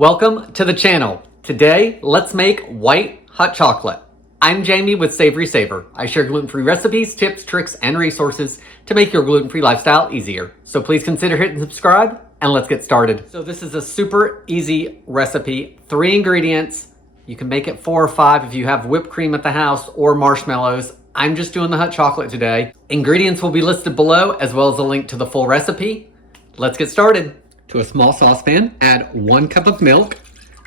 Welcome to the channel. Today, let's make white hot chocolate. I'm Jamie with SavorySaver. I share gluten-free recipes, tips, tricks, and resources to make your gluten-free lifestyle easier. So please consider hitting subscribe and let's get started. So this is a super easy recipe. 3 ingredients. You can make it 4 or 5 if you have whipped cream at the house or marshmallows. I'm just doing the hot chocolate today. Ingredients will be listed below as well as a link to the full recipe. Let's get started. To a small saucepan, add 1 cup of milk.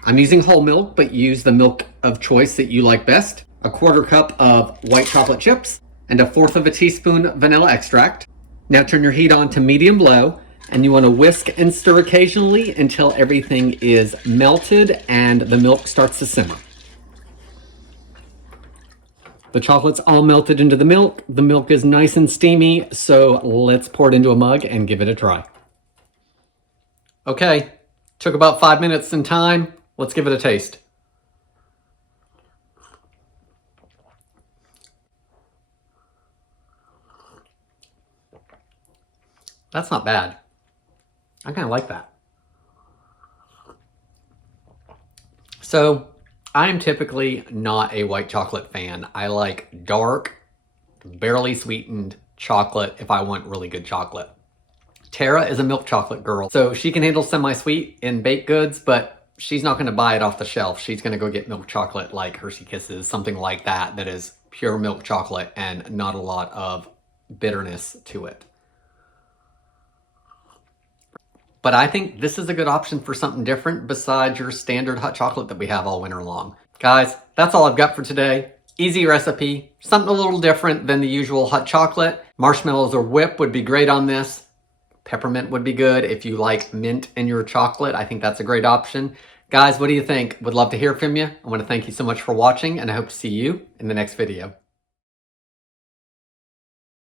I'm using whole milk, but use the milk of choice that you like best. A 1/4 cup of white chocolate chips and a 1/4 of a teaspoon vanilla extract. Now turn your heat on to medium-low, and you want to whisk and stir occasionally until everything is melted and the milk starts to simmer. The chocolate's all melted into the milk. The milk is nice and steamy, so let's pour it into a mug and give it a try. Okay, took about 5 minutes in time. Let's give it a taste. That's not bad. I kind of like that. So, I'm typically not a white chocolate fan. I like dark, barely sweetened chocolate if I want really good chocolate. Tara is a milk chocolate girl, so she can handle semi-sweet in baked goods, but she's not going to buy it off the shelf. She's going to go get milk chocolate like Hershey Kisses, something like that, that is pure milk chocolate and not a lot of bitterness to it. But I think this is a good option for something different besides your standard hot chocolate that we have all winter long. Guys, that's all I've got for today. Easy recipe, something a little different than the usual hot chocolate. Marshmallows or whip would be great on this. Peppermint would be good if you like mint in your chocolate. I think that's a great option. Guys, what do you think? Would love to hear from you. I want to thank you so much for watching, and I hope to see you in the next video.